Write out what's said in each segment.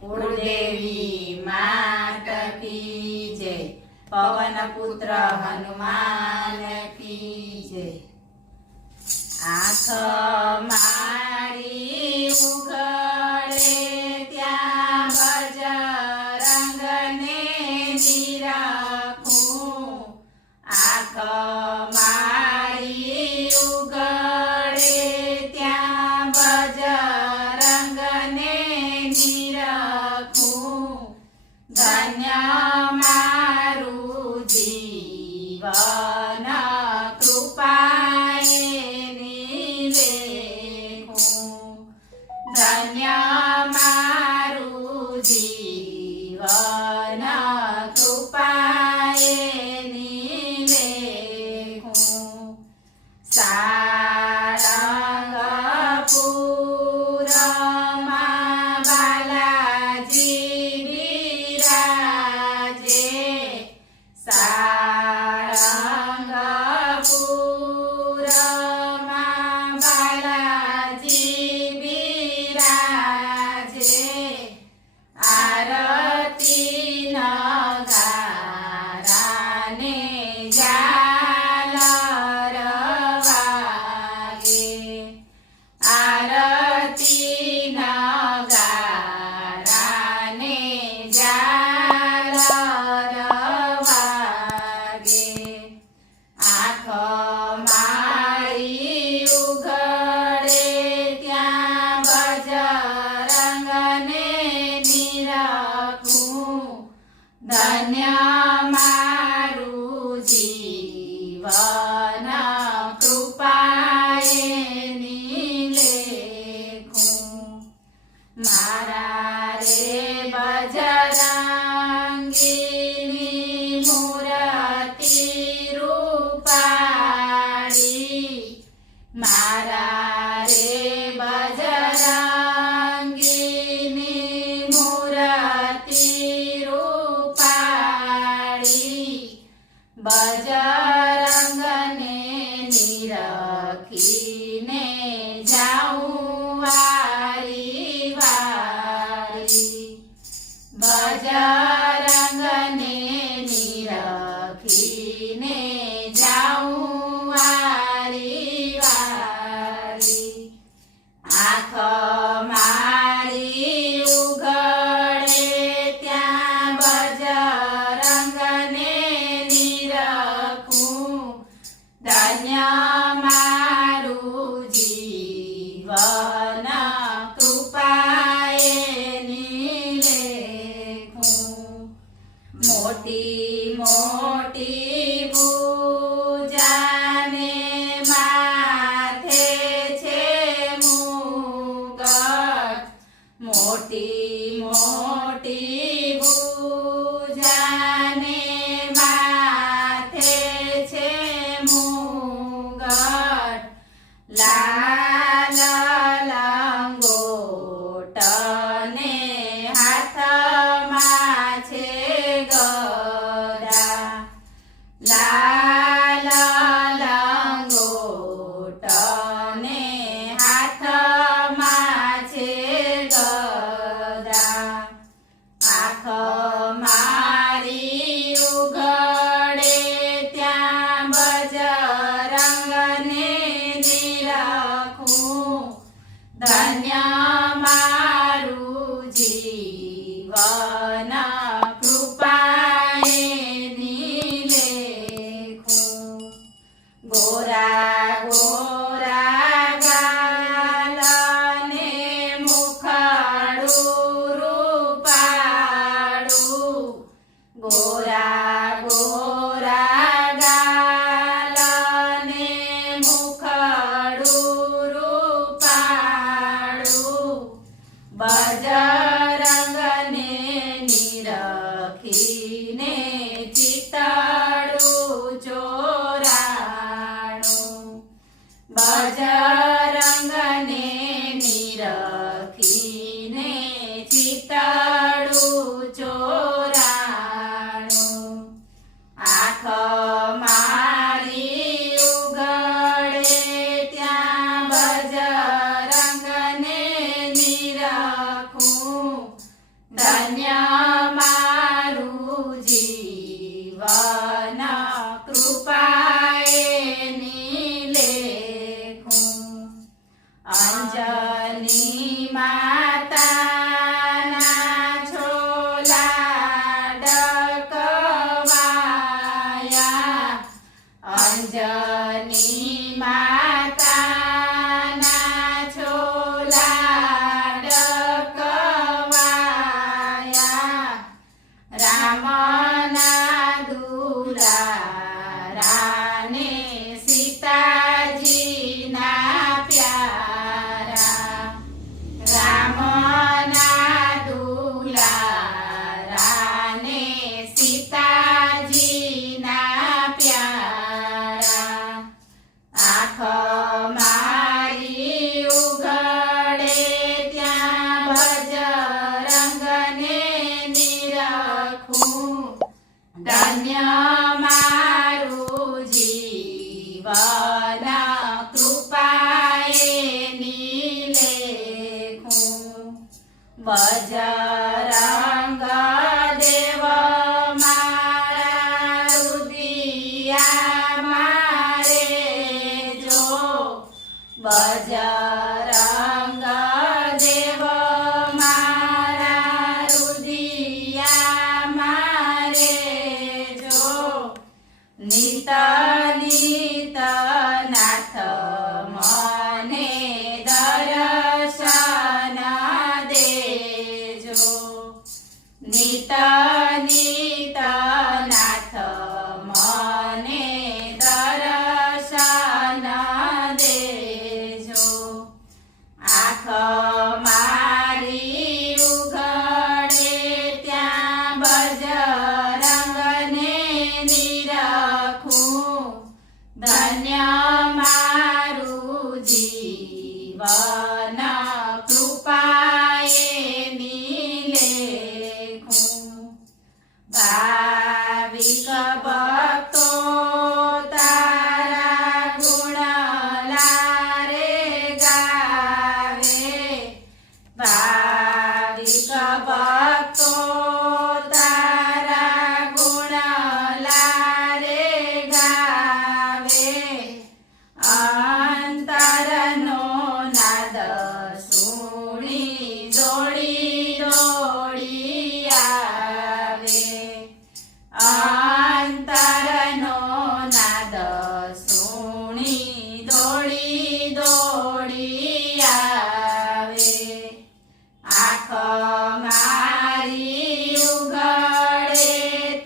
कुलदेवी मात की जय। पवन पुत्र हनुमान की जय। आँख मारी उघडे त्या बजरंगने निरखूं। आँख मारी उघडे त्या बजरंगने निरखूं। धन्य मारू जीवन कृपाए निलेखूं। धन्य मारू जीवन कृपाए निलेखूं। सारंगपुरमा बालाजी विराजे। सारंगपुरमा बालाजी विराजे। आरती नगाराने झालर वागे। आरती नगाराने झालर वागे। आँख मारी उघडे त्या बजरंगने निरखूं। धन्य मारू जीवन कृपाए निलेखूं। मारा रे बजरंगीनी मूर्ति रूपाड़ी। मारा रे बजरंगीनी मूर्ति रूपाड़ी। बजरंगने निरखीने जाऊं वारी वारी। बजरंगने निरखीने जाऊं वारी वारी। आँख मारी उघडे त्या बजरंगने निरखूं। धन्य मारू जीवन कृपाए निलेखूं। मोटी मोटी भुजाने माथे छे मुगट। मोटी मोटी भुजाने माथे छे मुगट। लाल लंगोटने हाथમાં છે ગદા। લાલ લંગોટને હાથમાં છે ગદા। આँખ મારી ઉઘડે त्या बजरंगने निरखूं। धन्य मारू जीवन कृपाए निलेखूं। गोरा गोरा गालने मुखड़ું રૂપાળું। गोरा गोरा गालने मुखड़ું રૂપાળું। માતાના છોલા ડકવાયા અંજની માતાના છોલા ડકવાયા રામના દુલારાને સીતાજીના પ્યારા રામના દુલારાને સીતાજીના પ્યારા આંખ મારી ઉઘડે ત્યાં બજરંગને નિરખું ધન્ય મારું જીવન કૃપાએ નિલેખું બજરંગ દેવ મારા રુદિયા મારે જો બજરંગ દેવ મારા રુદિયા મારે જો નિત નિત નાથ મને દર્શન દેજો નિત નિત નાથ મને દર્શન દેજો આંખ મારી ઉઘડે ત્યાં બજરંગને નિરખું ધન્ય મારું જીવન કૃપાએ નિલેખું ભાવિક ભક્તો તારા ગુણ લારે ગાવે ભાવિક ભક્તો તારા ગુણ લારે ગાવે અંતરનો નાદ સુણી દોડી દોડી આવે અંતરનો નાદ સુણી દોડી દોડી આવે આંખ મારી ઉઘડે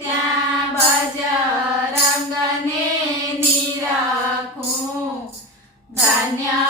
ત્યાં બજરંગને નિરખું ધન્ય